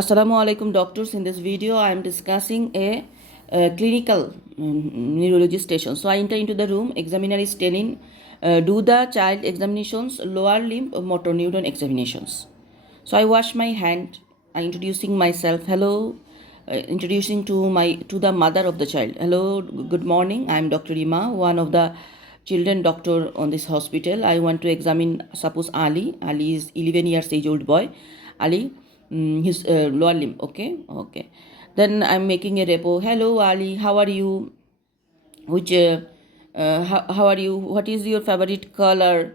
Assalamu alaikum doctors. In this video I am discussing a clinical neurology station. So I enter into the room, examiner is telling do the child examinations, lower limb motor neuron examinations. So I wash my hand, I introducing myself, hello, introducing to the mother of the child. Hello, good morning, I am Dr. Ima, one of the children doctor on this hospital. I want to examine, suppose Ali is 11 years age old boy. Ali, his lower limb. Okay, then I'm making a repo. Hello Ali, how are you? Which how are you? What is your favorite color?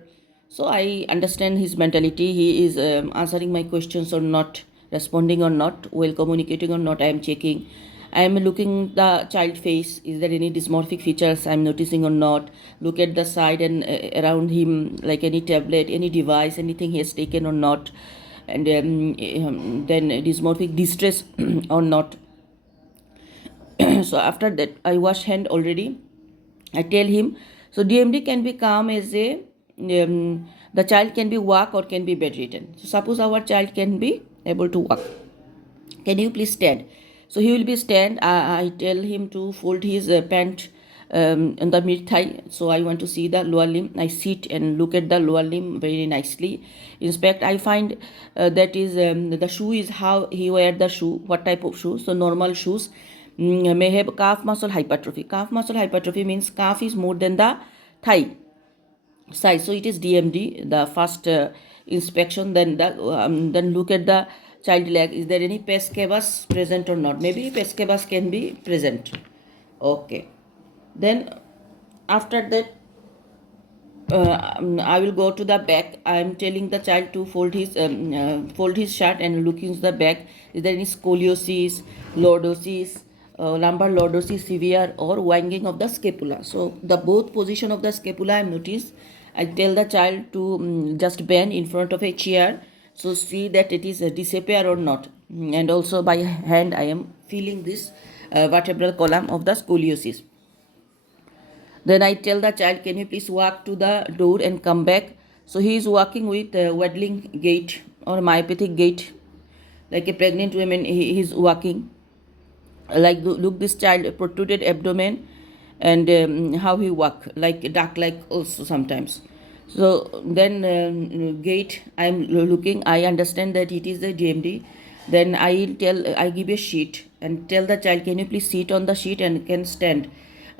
So I understand his mentality. He is answering my questions or not, responding or not, well communicating or not. I am checking. I am looking the child face. Is there any dysmorphic features I am noticing or not? Look at the side and around him, like any tablet, any device, anything he has taken or not, and then dysmorphic distress or not. So after that, I wash hand already. I tell him, so DMD can be calm as a the child can be walk or can be bedridden. So suppose our child can be able to walk. Can you please stand? So he will be stand. I tell him to fold his pant on the mid thigh. So I want to see the lower limb. I sit and look at the lower limb very nicely. Inspect. I find that is the shoe is how he wear the shoe. What type of shoe? So normal shoes may have calf muscle hypertrophy. Calf muscle hypertrophy means calf is more than the thigh size. So it is DMD. The first inspection. Then look at the child leg. Is there any pes cavus present or not? Maybe pes cavus can be present. Okay. Then after that, I will go to the back. I am telling the child to fold his shirt and look into the back. Is there any scoliosis, lordosis, lumbar lordosis severe, or wanging of the scapula? So the both position of the scapula I notice. I tell the child to just bend in front of a chair. So see that it is disappear or not. And also by hand I am feeling this vertebral column of the scoliosis. Then I tell the child, can you please walk to the door and come back? So he is walking with waddling gait or myopathic gait, like a pregnant woman. He is walking. Like look this child protruded abdomen, and how he walk like duck like also sometimes. So then gait I am looking. I understand that it is the DMD. Then I give a sheet and tell the child, can you please sit on the sheet and can stand.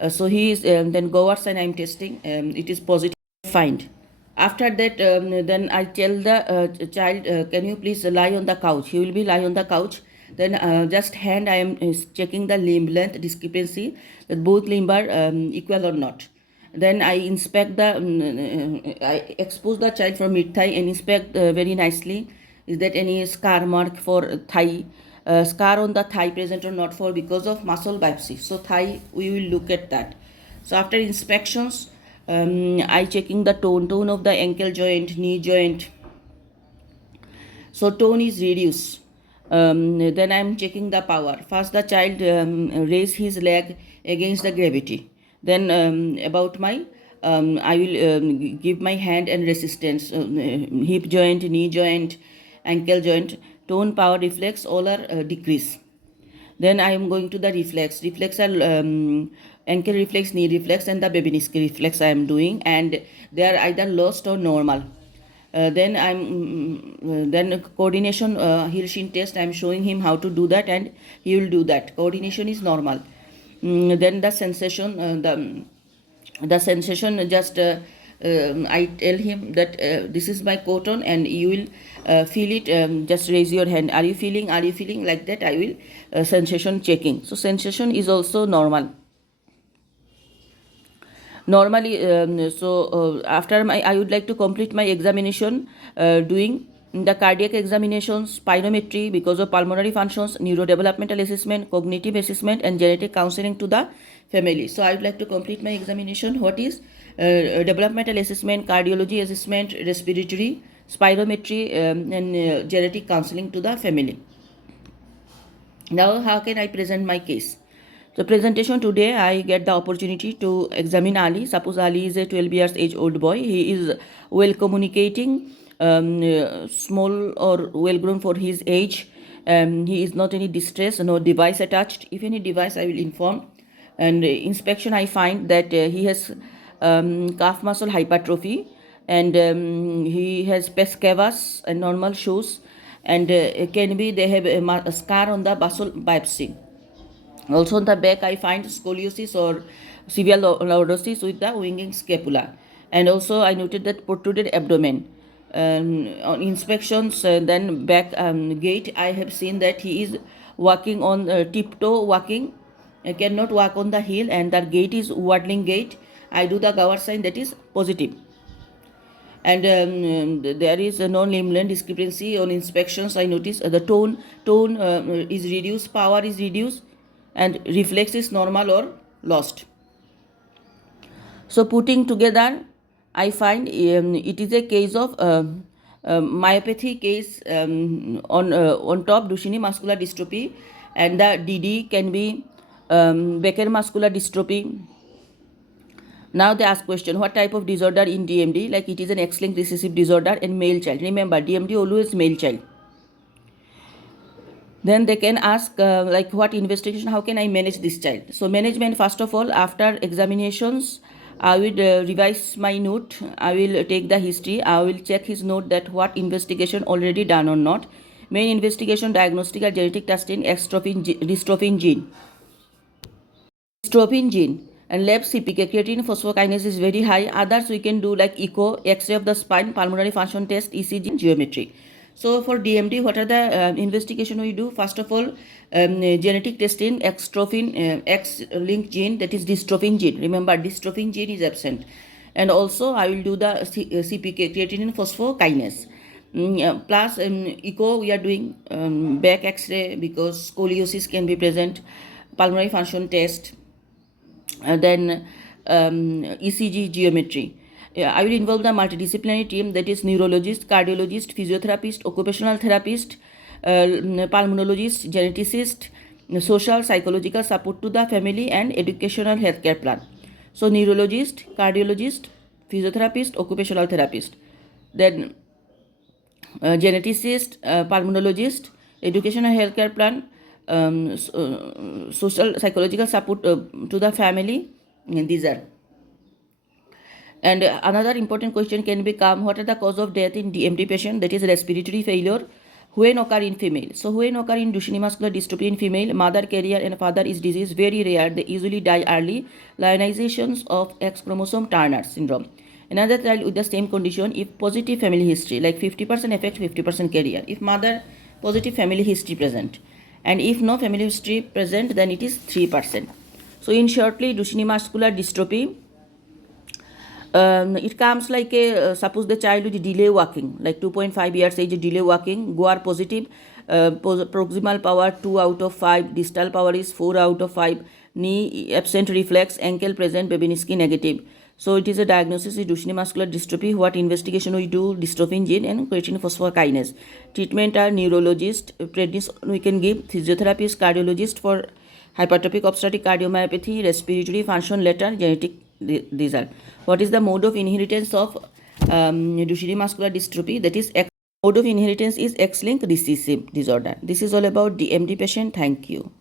So he is then goers and I am testing. It is positive. Find. After that, then I tell the child, can you please lie on the couch? He will be lie on the couch. Then just hand I am checking the limb length discrepancy, that both limb are equal or not. Then I inspect I expose the child from mid thigh and inspect very nicely. Is that any scar mark for thigh? Scar on the thigh present or not for because of muscle biopsy. So thigh we will look at that. So after inspections, I checking the tone of the ankle joint, knee joint. So tone is reduced. Then I am checking the power. First the child raise his leg against the gravity. Then about my I will give my hand and resistance, hip joint, knee joint, ankle joint, tone, power, reflex, all are decrease. Then I am going to the reflex. Reflex are ankle reflex, knee reflex, and the Babinski reflex I am doing, and they are either lost or normal. Then coordination Hirshin test I am showing him how to do that, and he will do that. Coordination is normal. Then the sensation, the sensation just I tell him that this is my cotton and you will feel it. Just raise your hand. Are you feeling like that? I will sensation checking. So sensation is also normal. Normally, after I would like to complete my examination doing the cardiac examination, spirometry because of pulmonary functions, neurodevelopmental assessment, cognitive assessment, and genetic counseling to the family. So I would like to complete my examination. What is developmental assessment, cardiology assessment, respiratory, spirometry, and genetic counseling to the family. Now how can I present my case? So presentation today I get the opportunity to examine Ali. Suppose Ali is a 12 years age old boy. He is well communicating, small or well grown for his age, He is not any distress, no device attached. If any device, I will inform. And inspection, I find that he has calf muscle hypertrophy, and he has pes cavus and normal shoes, and can be they have a scar on the basal biopsy. Also on the back, I find scoliosis or severe lordosis with the winging scapula. And also I noted that protruded abdomen. On inspections, then back gait, I have seen that he is walking on tiptoe walking, cannot walk on the heel, and the gait is waddling gait. I do the Gower sign, that is positive. And there is a non-limbless discrepancy on inspections. I notice the tone is reduced, power is reduced, and reflex is normal or lost. So putting together, I find it is a case of myopathy case on top Duchenne muscular dystrophy, and the DD can be Becker muscular dystrophy. Now they ask question, what type of disorder in DMD? Like it is an X-linked recessive disorder in male child. Remember, DMD always male child. Then they can ask like what investigation, how can I manage this child? So management, first of all, after examinations, I will revise my note. I will take the history. I will check his note that what investigation already done or not. Main investigation, diagnostic or genetic testing, dystrophin gene. Dystrophin gene and lab CPK, creatine phosphokinase is very high. Others we can do like echo, X-ray of the spine, pulmonary function test, ECG, geometry. So for DMD, what are the investigation we do? First of all, genetic testing, X-linked gene, that is dystrophin gene. Remember, dystrophin gene is absent. And also I will do the CPK, creatine phosphokinase. Plus echo we are doing, back X-ray because scoliosis can be present, pulmonary function test, then ECG, geometry. I will involve the multidisciplinary team, that is neurologist, cardiologist, physiotherapist, occupational therapist, pulmonologist, geneticist, social, psychological support to the family, and educational healthcare plan. So neurologist, cardiologist, physiotherapist, occupational therapist, then geneticist, pulmonologist, educational healthcare plan, social psychological support to the family. These are. And another important question can become, what are the cause of death in DMD patient? That is respiratory failure. When occur in female? So when occur in Duchenne muscular dystrophy in female, mother carrier and father is disease, very rare. They usually die early. Lyonizations of X chromosome Turner syndrome. Another child with the same condition, if positive family history, like 50% effect, 50% carrier. If mother positive family history present, and if no family history present, then it is 3%. So in shortly, Duchenne muscular dystrophy, it comes like a suppose the child with delay walking, like 2.5 years age, delay walking, GOAR positive, proximal power 2 out of 5, distal power is 4 out of 5, knee absent reflex, ankle present, Babinski negative. So it is a diagnosis of Duchenne muscular dystrophy. What investigation we do? Dystrophin gene and creatine phosphokinase. Treatment are neurologist, prednisone we can give, physiotherapist, cardiologist for hypertrophic obstructive cardiomyopathy, respiratory function later, genetic. These are. What is the mode of inheritance of Duchenne muscular dystrophy? That is, mode of inheritance is X-linked recessive disorder. This is all about DMD patient. Thank you.